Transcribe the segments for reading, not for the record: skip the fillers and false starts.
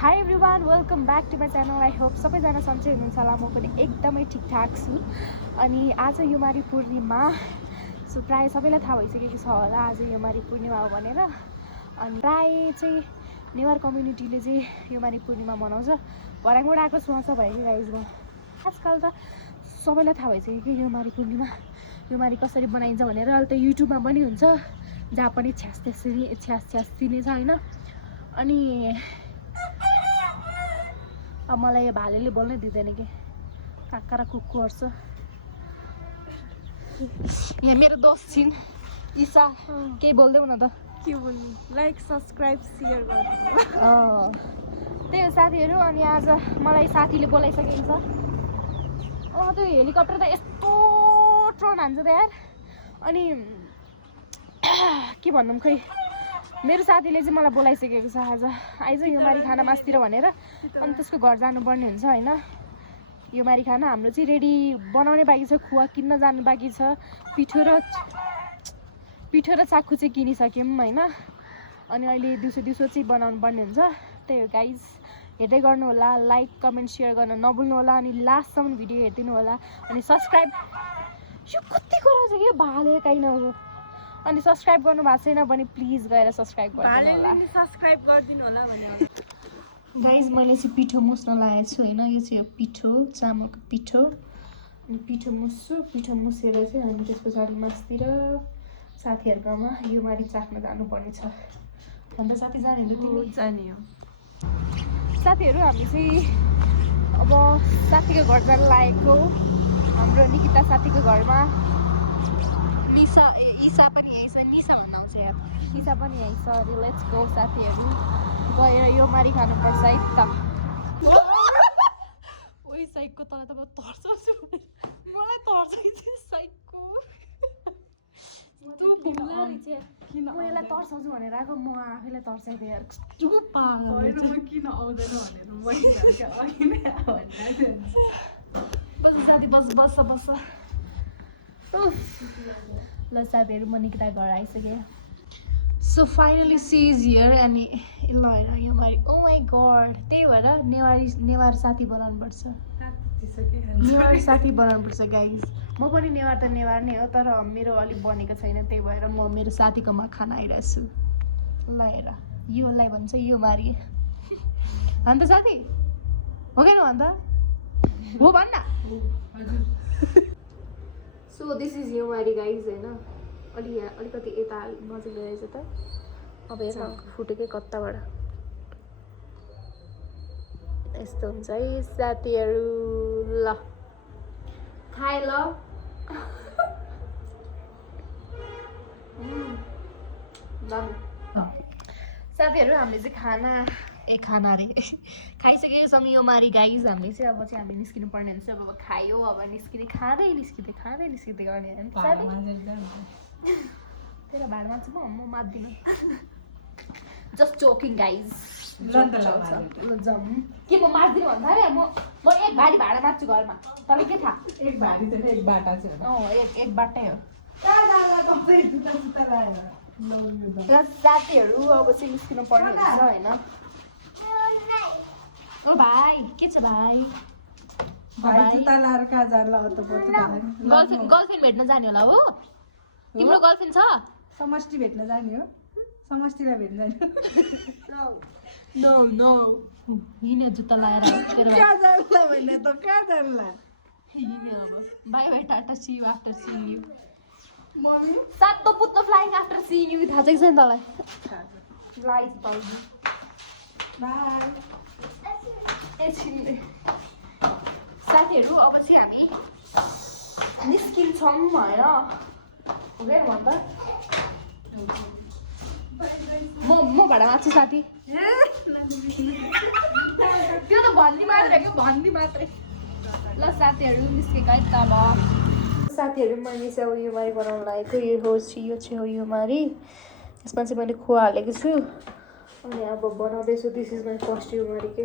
High everyone welcome back to my channel. I hope सबैजना सन्चै हुनुहुन्छ होला। म पनि एकदमै ठिकठाक छु। अनि आज योमारी पूर्णिमा, सो प्रायः सबैलाई थाहा भइसकेको छ होला आज योमारी पूर्णिमा हो भनेर। अनि प्रायः चाहिँ नेवार कम्युनिटीले चाहिँ योमारी पूर्णिमा मनाउँछ। भर्याङबाट आएको सुहाउँछ भयो कि गाइज। म आजकल त सबैलाई थाहा भइसक्यो कि योमारी पूर्णिमा योमारी कसरी बनाइन्छ भनेर। अहिले त युट्युबमा पनि हुन्छ, जहाँ पनि छ्यास दिने छ होइन। अनि अब मलाई यो भालेले बोल्नै दिँदैन कि काका र कुकुरहरू छ। यहाँ मेरो दोस्त छिन् ईशा, केही बोल्दैउ न त। के बोल्नु, लाइक सब्सक्राइब सेयर गर्नु। त्यही हो साथीहरू। अनि आज मलाई साथीले बोलाइसकेको छ। त्यो हेलिकप्टर त यस्तो ट्रन हान्छ त यार। अनि के भनौँ खै, मेरो साथीले चाहिँ मलाई बोलाइसकेको छ आज आइज योमारी खाना मासतिर भनेर। अनि त्यसको घर जानुपर्ने हुन्छ होइन। योमारी खाना हाम्रो चाहिँ रेडी बनाउने बाँकी छ, खुवा किन्न जानु बाँकी छ, पिठो र चाक्खु चाहिँ किनिसक्यौँ होइन। अनि अहिले दिउँसो चाहिँ बनाउनु पर्ने हुन्छ। त्यही हो गाइज, हेर्दै गर्नु होला, लाइक कमेन्ट सेयर गर्न नभुल्नु होला। अनि लास्टसम्म भिडियो हेरिदिनु होला। अनि सब्सक्राइब, यो कति गराउँछ कि भाले काहीँ नहो। अनि सब्सक्राइब गर्नु भएको छैन भने प्लिज गएर सब्सक्राइब गरिदिनु होला। सब्सक्राइब गरिदिनु होला भने गाइज मैले चाहिँ पिठो मुस्न लागेको छु होइन। यो चाहिँ पिठो, चामलको पिठो। अनि पिठो मुस्छु, पिठो मुसेर चाहिँ हामी त्यस पछाडि मासतिर साथीहरूकोमा योमारी चाख्न जानुपर्ने छ। अन्त साथी जाने हो तिमी? जाने हो साथीहरू। हामी चाहिँ अब साथीको घर जान लागेको, हाम्रो निकिता साथीको घरमा। ईशा पनि यही छ, निशा भन्न आउँछ यार, ईशा पनि यही छ। अरे लेट्स गो साथीहरू, गएर योमारी खानुपर्छ है त। ओइ साइकको तल त म तर्साउँछु, मलाई तर्साइन्छ साइकको। किन म यसलाई तर्साउँछु भनेर आएको, म आफैलाई तर्साइदिएँ यार। कस्तो पागल किन आउँदैन भनेर बस साथी, बस ल साथीहरू, म निकिता घर आइसकेँ। So finally she is here. अनि ल हेर योमारी, ओ माई गड। त्यही भएर नेवार साथी बनाउनुपर्छ, नेवार साथी बनाउनुपर्छ गाइज। म पनि नेवार त नेवार नै हो, तर मेरो अलिक बनेको छैन। त्यही भएर म मेरो साथीकोमा खाना आइरहेको छु। ल हेर, योलाई भन्छ योमारी। अन्त साथी हो क्या भन् त, हो भन्न। सो दिस इज योमारी गाइज होइन। यहाँ अलिकति यता नजिक रहेछ त। अब यता फुटेकै कत्ताबाट यस्तो हुन्छ है साथीहरू। ल खाए ल। साथीहरू हामीले चाहिँ खाना अरे खाइसकेको छौँ योमारी गाइज। हामीले चाहिँ अब चाहिँ हामी निस्किनु पर्ने हुन्छ। अब खायो, अब खाँदै निस्किँदै गर्ने। तेरो भाडमा चाहिँ म मात्दिनँ, जस्ट जोकिङ गाइज। ल जाउँ। के म मार्दिनँ भन्दा अरे म एक भारी भाडा मार्छु घरमा, तँलाई के थाहा? एक भारी चाहिँ एक बाटा छ। एक बाटै हो। साथीहरू अब चाहिँ निस्किनु पर्ने हुन्छ होइन। ओ भाइ, के छ भाइ? जुत्ता लाएर कहाँ जानु गर्लफ्रेन्ड भेट्न जाने होला हो। तिम्रो गर्लफ्रेन्ड छ? समष्टि भेट्न जाने हो, समष्टिलाई भेट्न जाने हो। नो हिँड्यो जुत्ता लगाएर कहाँ जानुला भने त कहाँ जानुला हिँड्यो। अब बाई बाई, टाटा, see you after seeing you. सातो पुत्नो फ्लाइङ आफ्टर सिइङ यू, थाहा छ कि छैन तँलाई? साथीहरू अब चाहिँ हामी निस्किन्छौँ होइन। हुँदैन भन् त, म भाडा मार्छु साथी। त्यो त भन्दी मात्रै। ल साथीहरू निस्केको है तल। साथीहरू मैले चाहिँ अब योमारी बनाउनु लागेको। यो चाहिँ हो योमारी। यसमा चाहिँ मैले खोवा हालेको छु। अनि अब बनाउँदैछु। दिस इज माई फर्स्ट योमारी के।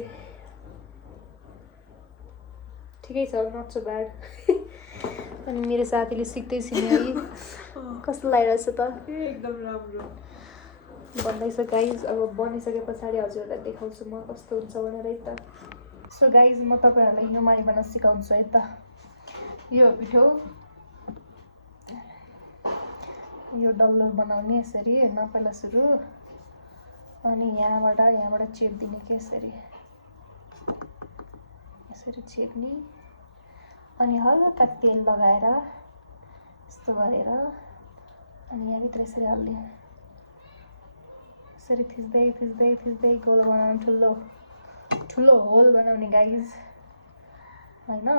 ठिकै छ, नट सो ब्याड। अनि मेरो साथीले सिक्दैछ नि है, कस्तो लागिरहेछ त? एकदम राम्रो। भन्दैछ गाइज। अब बनिसके पछाडि हजुरहरूलाई देखाउँछु म कस्तो हुन्छ भनेर है त। सो गाइज म तपाईँहरूलाई हिउँमारी बनाउन सिकाउँछु है त। यो पिठो यो डल्लो बनाउने यसरी होइन पहिला सुरु, अनि यहाँबाट चेप्दिने के यसरी चेप्ने, अनि हल्का तेल लगाएर यस्तो गरेर अनि यहाँभित्र यसरी हाल्ने, यसरी थिच्दै गोल बनाउने, ठुलो होल बनाउने गाइज होइन।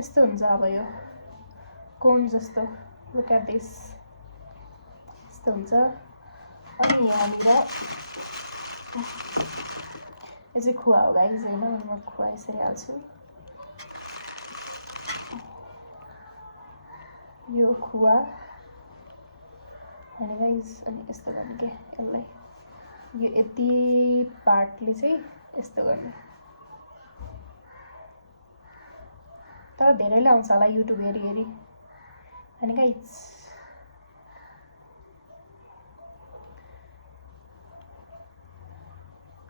यस्तो हुन्छ अब यो कोन जस्तो, लुक एट दिस, यस्तो हुन्छ। अनि यहाँनिर यो चाहिँ खुवा हो गाइज होइन, म खुवा यसरी हाल्छु, यो खुवा होइन गाइज। अनि यस्तो गर्ने के यसलाई, यो यति पार्टले चाहिँ यस्तो गर्ने, तर धेरैले आउँछ होला युट्युब हेरी होइन गाइज।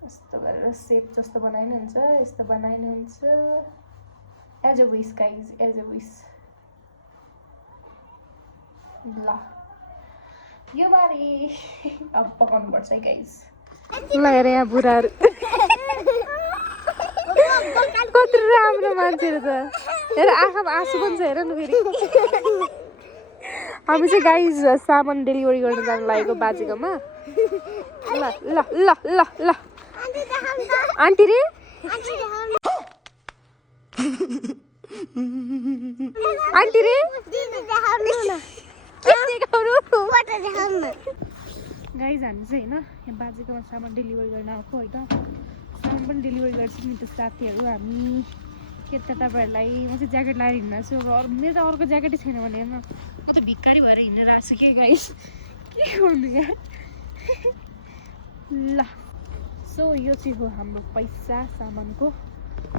यस्तो गरेर सेप जस्तो बनाइनुहुन्छ, यस्तो बनाइनुहुन्छ, as a wish guys, as a wish. ल यो बारी अब पकाउनु पर्छ है गाइज। ल हेर यहाँ बुढाहरू कति राम्रो मान्छेहरू छ हेर, आँखामा आँसु पनि छ हेर न फेरि। हामी चाहिँ गाइज सामान डेलिभरी गर्न जानु लागेको बाजेकोमा। ल ल ल ल ल आन्टी रे आन्टी रे गाइज हामी चाहिँ होइन यहाँ बाजेकोमा सामान डेलिभरी गर्न आएको होइन। सामान पनि डेलिभरी गर्छु नि त साथीहरू हामी। के त तपाईँहरूलाई म चाहिँ ज्याकेट लगाएर हिँड्नु छु। अब मेरो त अर्को ज्याकेटै छैन भने हेर्न, म त भिक्कारी भएर हिँडेर आएको छु कि गाइज, के गर्नु यार। ल सो यो चाहिँ हो हाम्रो पैसा सामानको।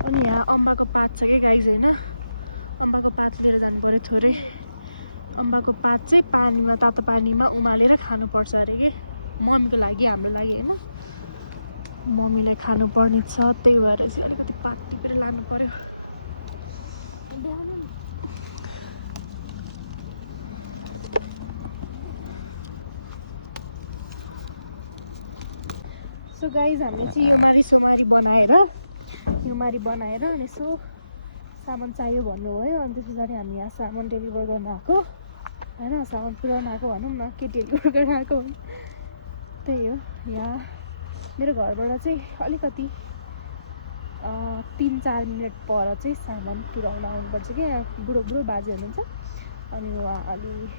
अनि यहाँ अम्बाको पात छ कि गाइज होइन, अम्बाको पात लिएर जानु पऱ्यो थोरै। अम्बाको पात चाहिँ पानीमा, तातो पानीमा उमालेर खानुपर्छ अरे कि, मम्मीको लागि हाम्रो लागि होइन, मम्मीलाई खानुपर्ने छ, त्यही भएर चाहिँ अलिकति पात टिपेर लानु पऱ्यो। सो गाइज हामीले चाहिँ युमारी बनाएर अनि यसो सामान चाहियो भन्नुभयो, अनि त्यस पछाडि हामी यहाँ सामान डेलिभर गर्न आएको होइन, सामान पुऱ्याउन आएको भनौँ न, के डेलिभर गर्न आएको भनौँ, त्यही हो। यहाँ मेरो घरबाट चाहिँ अलिकति 3-4 मिनट पर चाहिँ सामान पुऱ्याउन आउनुपर्छ कि, यहाँ बुढो बाजे हुनुहुन्छ, अनि उहाँ अलि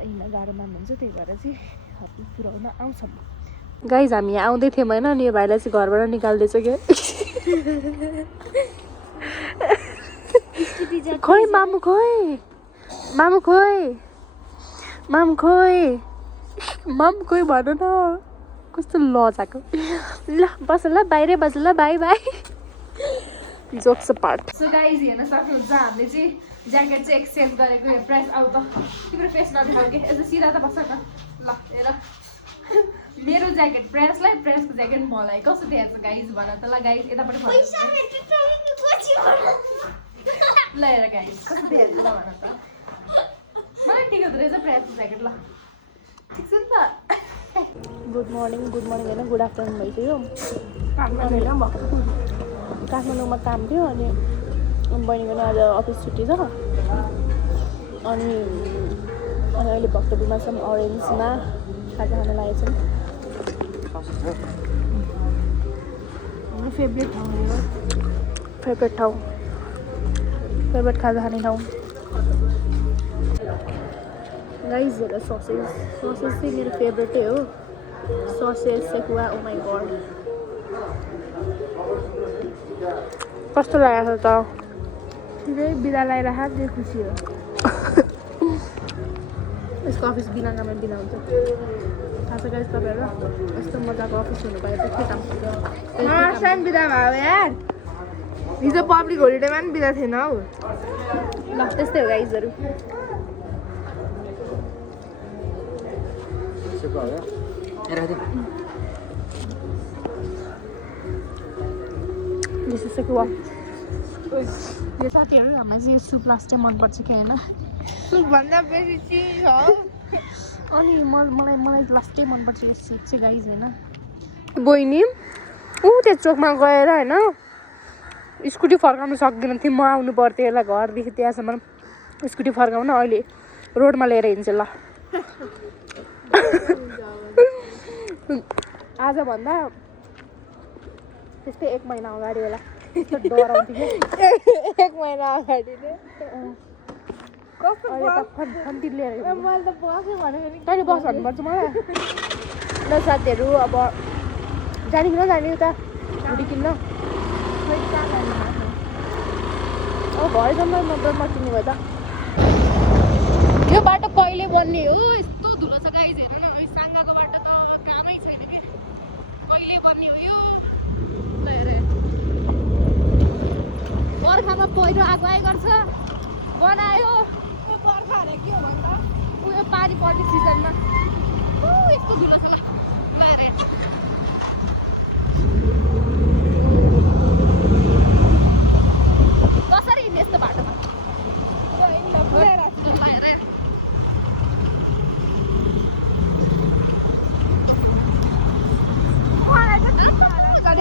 हिँड्न गाह्रो मान्नुहुन्छ, त्यही भएर चाहिँ पुऱ्याउन आउँछौँ। गाइज हामी यहाँ आउँदै थियौँ होइन, अनि यो भाइलाई चाहिँ घरबाट निकाल्दैछ क्या। खोइ मामु खोइ भन न, कस्तो लजाको। ल बस ल, बाहिरै बस ल, by by. Jokes part. So guys हेर्न सक्नुहुन्छ हामीले चाहिँ ज्याकेट चाहिँ एक्सचेन्ज गरेको। यो प्राइस आउ त तिम्रो फेस नदेखाऊ कि, यसो सिधा त बस न। ल हेर मेरो ज्याकेट प्रेसलाई, प्रेसको ज्याकेट मलाई कस्तो देखाएको छ गाइज भन त। ल गाइज यतापट्टि ल हेर गाइज कस्तो देखाएको छ ल भन त। मलाई ठिक हुँदो रहेछ प्रेसको ज्याकेट। ल ठिक छ नि त। गुड मर्निङ होइन, गुड आफ्टरनुन भइसक्यो। काठमाडौँमा काम थियो, अनि बहिनीको नि आज अफिस छुट्टी छ, अनि अहिले भक्तपुरमा छौँ, अरेन्जमा खाजा खान लागेको छौँ। हाम्रो फेभरेट ठाउँ, फेभरेट खाजा खाने ठाउँ गाइज। हेर ससेज चाहिँ मेरो फेभरेटै हो, sausage sekuwa. Oh my god कस्तो लागेको छ त, ठिकै बिदा लगाएर हातले खुसी हो। यसको अफिस बिना हुन्छ, थाहा छ गाइज तपाईँहरू, यस्तो मजाको अफिस हुनु पायो त के काम। बिदा भयो यार, हिजो पब्लिक होलिडेमा पनि बिदा थिएन हौ। ल त्यस्तै हो गाइजहरू। सुको हो राख्दै दिस इज सो वाउ यो साथीहरू हामीलाई चाहिँ यो सुप लास्ट चाहिँ मनपर्छ कि होइन सुपभन्दा बेसी चिज हो अनि मलाई लास्टै मनपर्छ यो सुप चाहिँ गाइज होइन बहिनी ऊ त्यो चोकमा गएर होइन स्कुटी फर्काउनु सक्दैन थियो म आउनु पर्थ्यो यसलाई घरदेखि त्यहाँसम्म स्कुटी फर्काउन अहिले रोडमा लिएर हिँड्छ ल आजभन्दा त्यस्तै 1 महिना अगाडि होला डराउँथ्यो क्या 1 महिना अगाडि कस्तो फन्टी लिएर मैले त बस्यो भनेको नि कहिले बस भन्नुपर्छ मलाई ल साथीहरू अब जाने कि नजाने उता छुरी किन्न अब घर जाँदा नचिन्नु भयो त यो बाटो कहिले बन्ने हो यस्तो धुलो छ गाइज हेर न साङ्गाको बाटो त कामै छैन कि कहिले बन्ने हो यो ल हेर बर्खामा पहिरो आगो आइ गर्छ बनायो बर्खा अरे के हो भन्दा उयो पानी पर्ने सिजनमा यस्तो धुलो छ कसरी हिँड्ने यस्तो बाटोमा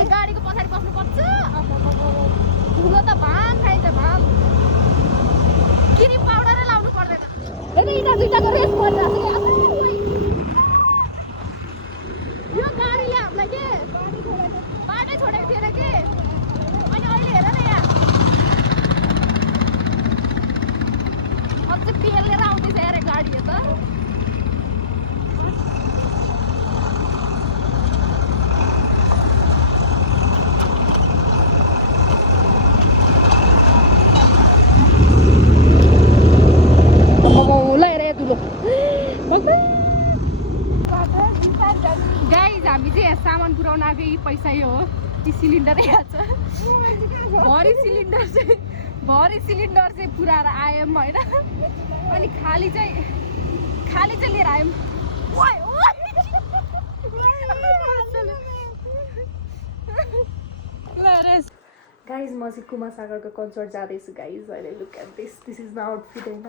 गाडीको पछाडि बस्नुपर्छ धुलो त भाम खाइन्छ भाम क्रिम पाउडरै लाउनु पर्दैन होइन इँटा दुइटाको रेस परिरहेको छ यो गाडीले हामीलाई के बाटै छोडेको थिएन कि अनि अहिले हेर न यहाँ अब चाहिँ पेलेर आउँदैछ अरे गाडी त गाइज हामी चाहिँ सामान पुऱ्याउन आएको यही पैसा यो हो ती सिलिन्डर यहाँ छ भरि सिलिन्डर चाहिँ पुऱ्याएर आयौँ होइन अनि खाली चाहिँ लिएर आयौँ गाइज म चाहिँ कुमार सागरको कन्सर्ट जाँदैछु गाइज अहिले look at this is my outfit होइन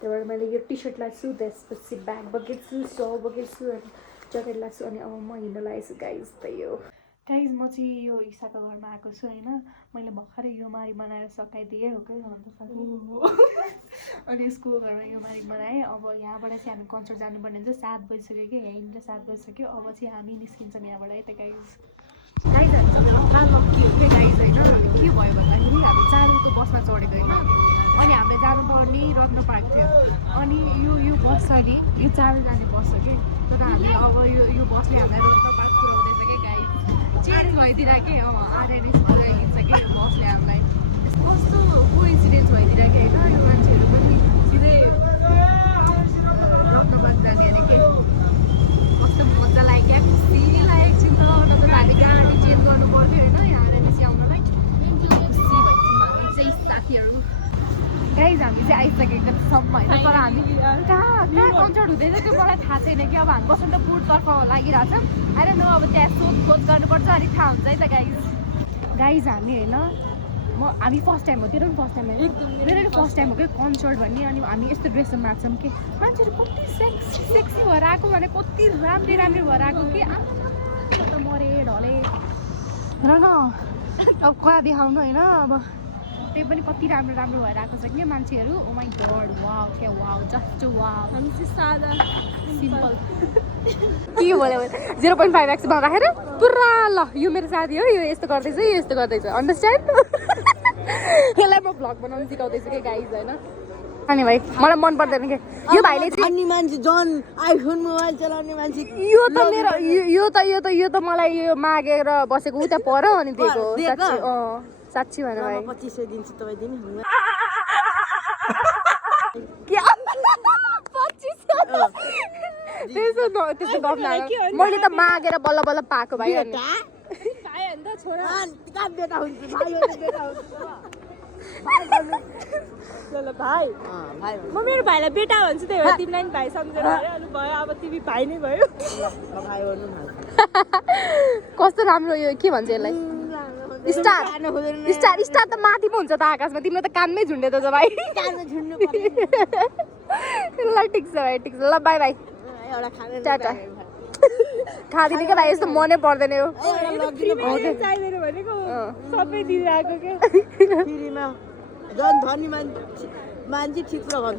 भित्रबाट मैले यो टी सर्ट लगाएको छु त्यसपछि ब्याग बोकेको छु सल बोकेको छु अनि ज्याकेट लगाएको छु अनि अब म हिँड्न लागेको छु गाइज त्यही हो गाइज म चाहिँ यो ईशाको घरमा आएको छु होइन मैले भर्खरै यो मारी बनाएर सकाइदिएँ हो कि अन्त अनि यसको घरमा यो मारी बनाएँ अब यहाँबाट चाहिँ हामी कन्सर्ट जानुपर्ने हुन्छ 7 बजिसक्यो कि यहाँ हिँडेर 7 बजिसक्यो अब चाहिँ हामी निस्किन्छौँ यहाँबाट है त गाइज हामी सबैभन्दा लक्की हो क्या गाइज होइन के भयो भन्दाखेरि हामी चालुको बसमा चढेको होइन अनि हामीले जानुपर्ने रत्न पार्क थियो अनि यो बस छ नि यो चाल जाने बस हो कि तर हामी अब यो बसले हामीलाई रत्न पार्क पुऱ्याउँदैछ कि गाइज चेन्ज भइदिरहेको कि आरएनएस पुऱ्याइदिन्छ कि बसले हामीलाई कस्तो कोइन्सिडेन्स भइदिरहेको होइन यो मान्छेहरू पनि सिधै रत्न पार्क जाने अरे के कस्तो मजा लाग्यो क्या खुसी लाग्यो एकछिन त नत्र हामी गाडी चेन्ज गर्नु पर्थ्यो होइन यहाँ आरएनएस आउनलाई खुसी भइसक्यो चाहिँ साथीहरू गाइज हामी चाहिँ आइसकेको छौँ होइन तर हामी कहाँ कन्सर्ट हुँदैछ त्यो मलाई थाहा छैन कि अब हामी बसन्तपुरतर्फ लागिरहेको छ अहिले न अब त्यहाँ सोधखोज गर्नुपर्छ अलिक थाहा हुन्छ है त गाइज हामी होइन हामी फर्स्ट टाइम हो तेरो पनि फर्स्ट टाइम हो मेरो पनि फर्स्ट टाइम हो कि कन्सर्ट भन्ने अनि हामी यस्तो ड्रेसमा आएको छौँ कि मान्छेहरू कति सेक्सी भएर आएको भने कति राम्रै भएर आएको कि त मरे ढले र न अब कहाँ देखाउनु होइन अब त्यही पनि कति राम्रो भएर आएको छ कि मान्छेहरू ओ माई गड वाउ क्या वाउ जस्ट वाउ हामी चाहिँ सादा सिम्पल के बोल्यो 0.5x मा राखेर पुरा ल यो मेरो साथी हो यो यस्तो गर्दैछ अन्डरस्ट्यान्ड यसलाई म भ्लग बनाउनु सिकाउँदैछु कि गाइज होइन अनि भाइ मलाई मन पर्दैन के यो भाइले अनि मान्छे जन आइफोन मोबाइल चलाउने मान्छे यो त मेरो यो त मलाई यो मागेर बसेको उता पर अनि दिएको साँच्ची भने भाइ 2500 दिन्छु तपाईँ दिनु त्यसो गफ मैले त मागेर बल्ल पाएको भाइ ल भाइ म मेरो भाइलाई बेटा भन्छु त्यही भएर तिमीलाई नि भाइ सम्झेर अनि भयो अब तिमी भाइ नै भयो कस्तो राम्रो यो के भन्छ यसलाई स्टार स्टार त माथि पो हुन्छ त आकाशमा तिम्रो त कानमै झुन्डे त भाइ ल ठिक छ भाइ ठिक छ ल बाई बाई टाटा खाँदिने क्या भाइ यस्तो मनै पर्दैन यो चाहिँदैन भनेको सबै दिइरहेको क्या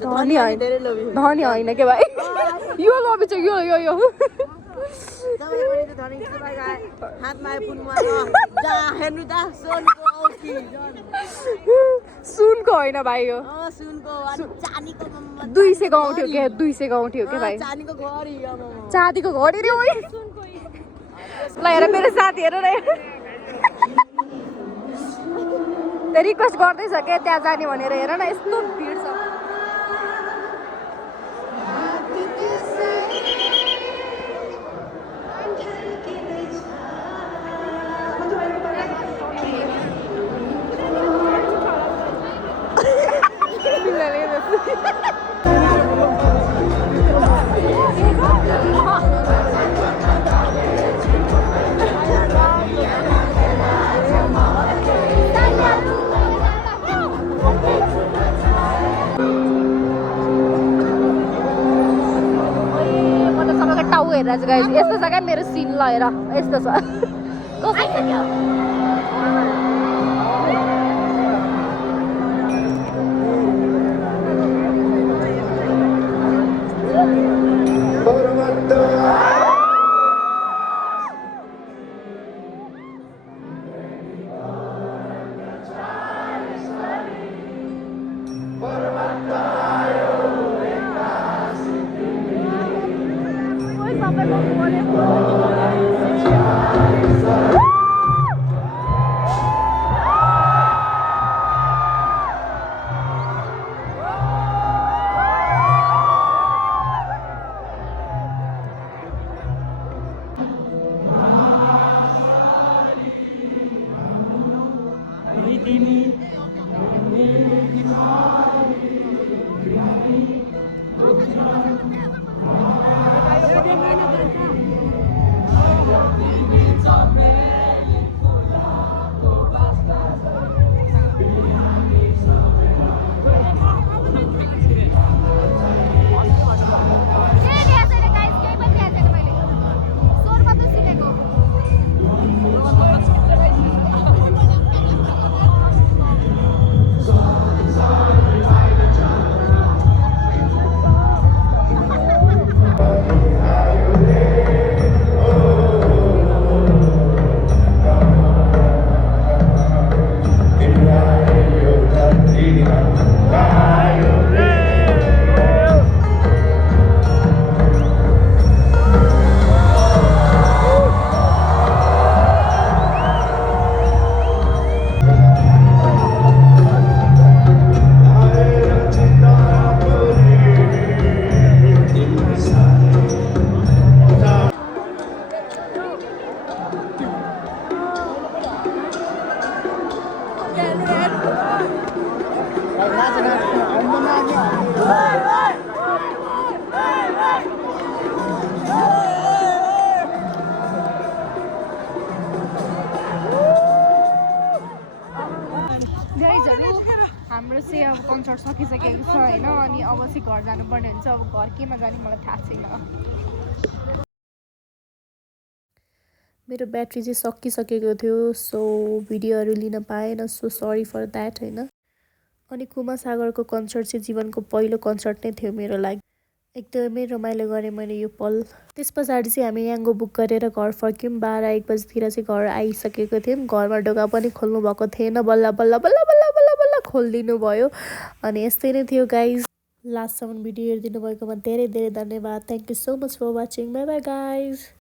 धनी होइन के भाइ यो लोभी छ यो यो यो सुनको होइन भाइ यो 200 गाउँथ्यो क्या 200 गाउँथ्यो क्या भाइ चाँदीको घडी रे ओइ ल हेर मेरो साथी हेर न त्यो रिक्वेस्ट गर्दैछ क्या त्यहाँ जाने भनेर हेर न यस्तो भिड छ हेरेर चाहिँ गाइस यस्तो छ क्या मेरो सिन ल हेर यस्तो छ कस्तो छ क्या हाम्रो चाहिँ अब कन्सर्ट सकिसकेको छ होइन अनि अब चाहिँ घर जानुपर्ने हुन्छ अब घर केमा जाने मलाई थाहा छैन मेरो ब्याट्री चाहिँ सकिसकेको थियो सो भिडियोहरू लिन पाएन सो सरी फर द्याट होइन अनि कुमार सागरको कन्सर्ट चाहिँ जीवनको पहिलो कन्सर्ट नै थियो मेरो लागि एकदमै रमाइलो गरेँ मैले यो पल त्यस पछाडि चाहिँ हामी याङ्गो बुक गरेर घर फर्क्यौँ 12-1 बजीतिर चाहिँ घर आइसकेको थियौँ घरमा ढोका पनि खोल्नु भएको थिएन बल्ल बल्ल बल्ल बल्ल बल्ल बल्ल खोलिदिनु भयो अनि यस्तै नै थियो गाइज लास्टसम्म भिडियो हेरिदिनु भएकोमा धेरै धेरै धन्यवाद thank you so much for watching bye bye guys